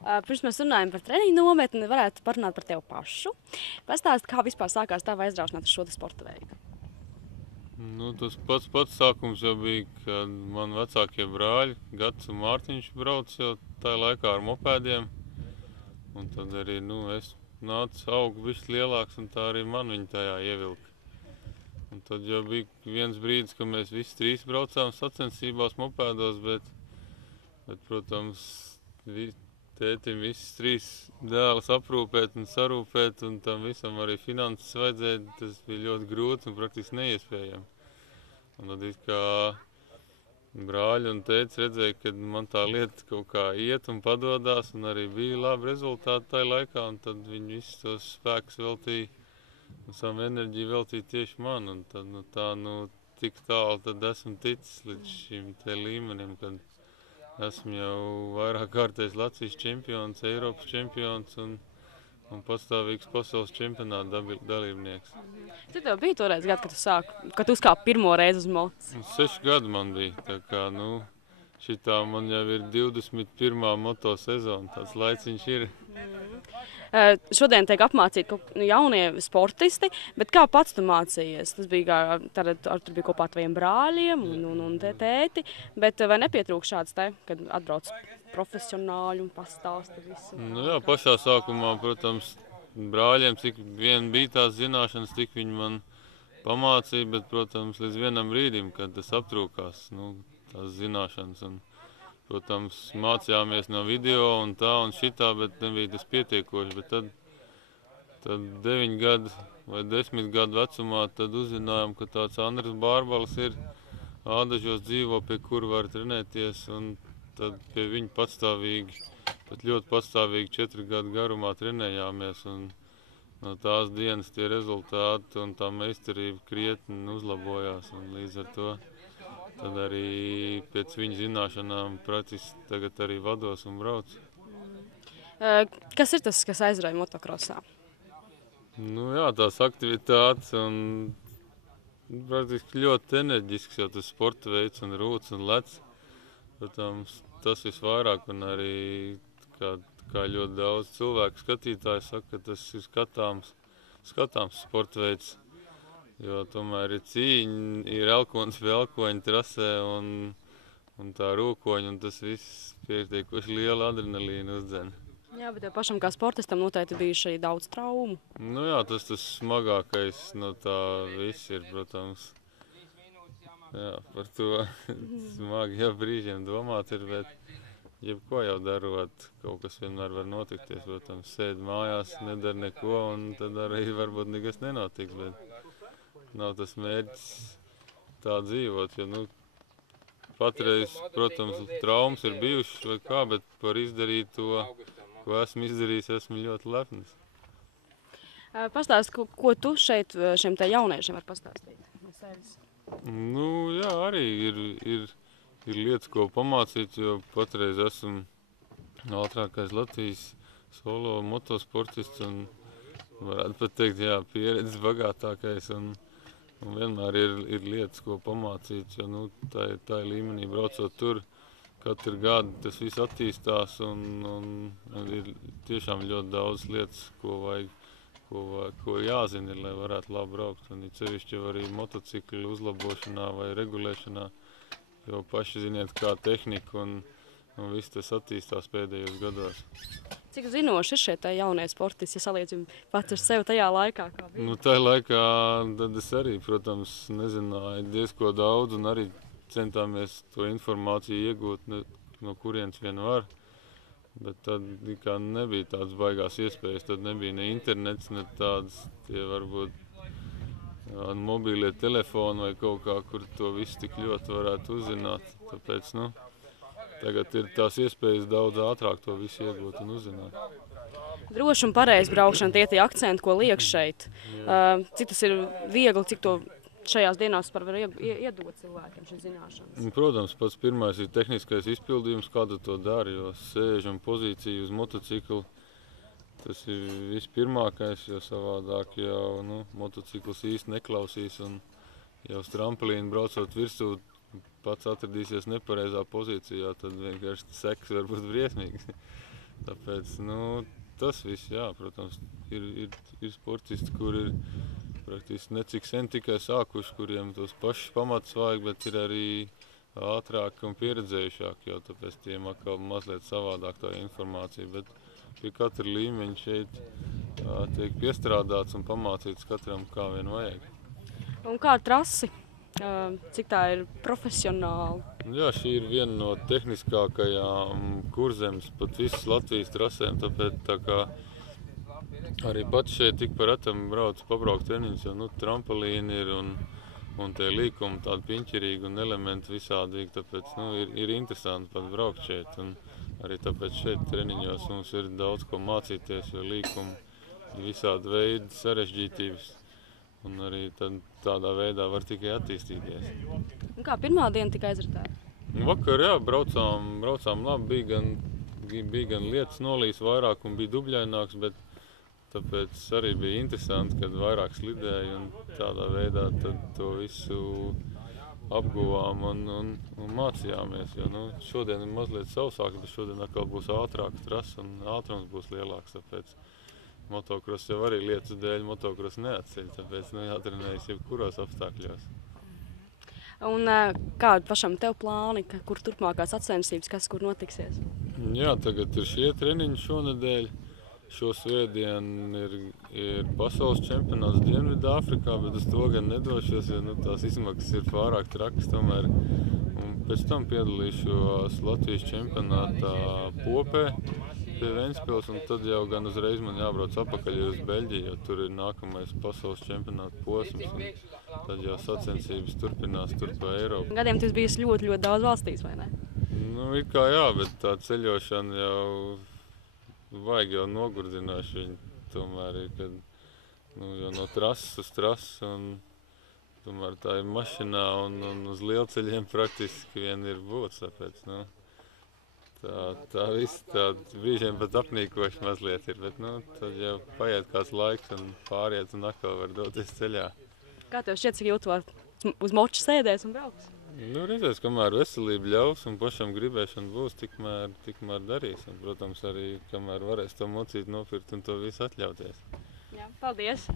Pirms mēs runājam par treniņu nometni, varētu parunāt par tevi pašu. Pastāst, kā vispār sākās tava aizraušanās ar šo sporta veidu? Nu, tas pats sākums jau bija, kad man vecākie brāļi, Gats un Mārtiņš, brauc jau tajā laikā ar mopēdiem. Un tad arī es nācu, augu bišķi lielāks, un tā arī man viņi tajā ievilka. Un tad jau bija viens brīdis, kad mēs visi trīs braucām sacensībās mopēdos, bet protams, tētim visas trīs dēlus aprūpēt un sarūpēt, un tam visam arī finanses vajadzēja. Tas bija ļoti grūti un praktiski neiespējami. Un tad it kā brāļi un tētis redzēja, ka man tā lieta kaut kā iet un padodās, un arī bija labi rezultāti tajā laikā, un tad viņi visus tos spēkus veltīja un savu enerģiju veltīja tieši man. Un tad, tik tālu tad esmu ticis līdz šim te līmenim, kad esmu jau vairāk kārtējis Latvijas čempions, Eiropas čempions un pastāvīgs pasaules čempionāta dalībnieks. Cik tev bija toreiz gadu, kad tu uzkāpi pirmo reizi uz motas? 6 gadi man bija, tā kā, šitā man jau ir 21. moto sezona, tāds laiciņš ir. Šodien tiek apmācīti jaunie sportisti, bet kā pats tu mācījies? Tas bija tur bija kopā ar taviem brāļiem un tēti, bet vai nepietrūk šāds te, kad atbrauc profesionāļi un pastāsta visu? Jā, pašā sākumā, protams, brāļiem, cik vien bija tās zināšanas, tik viņi man pamācīja, bet, protams, līdz vienam brīdim, kad tas aptrūkās, tās zināšanas. Un, protams, mācījāmies no video un tā un šitā, bet nebija tas pietiekoši. Bet tad 9 gadu vai 10 gadu vecumā tad uzzinājām, ka tāds Andris Bārbalis ir Ādažos dzīvo, pie kura var trenēties. Un tad pie viņa patstāvīgi, pat ļoti patstāvīgi 4 gadu garumā trenējāmies. Un no tās dienas tie rezultāti un tā meistarība krietni uzlabojās. Un līdz ar to tad arī pēc viņa zināšanām praktiski tagad arī vados un braucu. Kas ir tas, kas aizrauja motokrosā? Jā, tās aktivitātes un praktiski ļoti enerģisks jau tas sporta veids un rūts un lec. Protams, tas visvairāk un arī kā ļoti daudz cilvēku skatītāji saka, ka tas ir skatāms sporta veids. Jo tomēr ir cīņa, ir elkonis pie elkoņa trasē un tā rūkoņa, un tas viss pietiekoši liela adrenalīna uzdzen. Jā, bet tev pašam kā sportistam noteikti bijuši arī daudz traumu. Jā, tas smagākais no tā viss ir, protams. Jā, par to smagi jau brīžiem domāt ir, bet jebko jau darot, kaut kas vienmēr var notikties. Protams, sēd mājās, nedara neko, un tad arī varbūt nekas nenotiks, bet nav tas mērķis tā dzīvot, jo, patreiz, protams, traumas ir bijušas vai kā, bet par izdarīt to, ko esmu izdarījis, esmu ļoti lepns. Pastāst, ko tu šiem te jauniešiem var pastāstīt no sevis? Jā, arī ir lietas, ko pamācīt, jo patreiz esmu ātrākais Latvijas solo motosportists un varētu pat teikt, jā, pieredzes bagātākais un vienmēr ir lietas, ko pamācīt, jo tā līmenī braucot tur, katru gadu tas viss attīstās un ir tiešām ļoti daudz lietas, ko jāzina, lai varētu labi braukt. Un cevišķi jau arī motociklu uzlabošanā vai regulēšanā, jo paši ziniet, kā tehnika un viss tas attīstās pēdējos gados. Cik zinoši ir šie jaunie sportisti, ja salīdzinu pats ar sevi tajā laikā? Tajā laikā tad es arī, protams, nezināju diezko daudz un arī centāmies to informāciju iegūt, no kurienes vien var. Bet tad kā nebija tādas baigās iespējas, tad nebija ne internets, ne tādas tie varbūt mobīlie telefoni vai kaut kā, kur to visu tik ļoti varētu uzzināt. Tāpēc, tagad ir tās iespējas daudz ātrāk to visu iegūt un uzzināt. Droši un pareizi braukšana, tie akcenti, ko liek šeit. Cik tas ir viegli, cik to šajās dienās var iedot cilvēkiem šīs zināšanas? Protams, pats pirmais ir tehniskais izpildījums, kāda to dara, jo sēž un pozīcija uz motociklu. Tas ir vispirmākais, jo savādāk jau motocikls īsti neklausīs un jau uz tramplīnu braucot virsū pats atradīsies nepareizā pozīcijā, tad vienkārši sekas var būt briesmīgas. Tāpēc, nu, tas viss, jā, protams, ir sportisti, kur ir praktiski necik sen tikai sākuši, kuriem tos pašus pamatus vajag, bet ir arī ātrāk un pieredzējušāk, jo tāpēc tiem atkal mazliet savādāk tā informācija, bet pie katra līmeņa šeit tiek piestrādāts un pamācīts katram, kā vien vajag. Un kā trasi? Cik tā ir profesionāli? Jā, šī ir viena no tehniskākajām Kurzemes, pat visas Latvijas trasēm, tāpēc tā kā arī pats šeit tik par retam braucu pabraukt treniņus, jo trampolīni ir un tie līkumi tādi piņķirīgi un elementi visādīgi, tāpēc ir interesanti pat braukt šeit. Un arī tāpēc šeit treniņos mums ir daudz ko mācīties, jo līkumi ir visādi veidi sarežģītības. Un arī tādā veidā var tikai attīstīties. Un kā pirmā diena tika aizritēta? Vakar, jā, braucām labi, bija gan lietas nolīs vairāk un bija dubļaināks, bet tāpēc arī bija interesanti, kad vairāk slidēja un tādā veidā to visu apguvām un mācījāmies. Jo, šodien ir mazliet sausāks, bet šodien atkal būs ātrāka trasa un ātrums būs lielāks, tāpēc motokros jau arī lietas dēļ motokros neatceļ, tāpēc jātrenējas jebkuros apstākļos. Un kādi pašam tev plāni, kur turpmākās sacensības, kas kur notiksies? Jā, tagad ir šie treniņi šonedēļ. Šo svētdienu ir pasaules čempionāts Dienvidāfrikā, bet uz to gan nedošos, jo tās izmaksas ir pārāk trakas tomēr. Un pēc tam piedalīšos Latvijas čempionātā Popē pie Ventspils, un tad jau gan uzreiz man jābrauc atpakaļ uz Beļģiju, jo tur ir nākamais pasaules čempionāta posms, un tad jau sacensības turpinās tur pa Eiropu. Gadiem tu bijis ļoti daudz valstīs, vai ne? It kā jā, bet tā ceļošana jau vajag jau nogurdināšu viņu, tomēr ir, kad jau no trases uz trases, un tomēr tā ir mašinā un uz lielceļiem praktiski vien ir būt, tāpēc, tā viss tā brīžiem pat apnīkoši mazliet ir, bet, tad jau paiet kāds laiks un pāriet un atkal var doties ceļā. Kā tev šķiet, cik jūtos uz moča sēdēs un brauks? Redzēs, kamēr veselība ļaus un pašam gribēšana būs, tikmēr darīs. Un, protams, arī kamēr varēs to mocīt, nopirkt un to visu atļauties. Jā, paldies!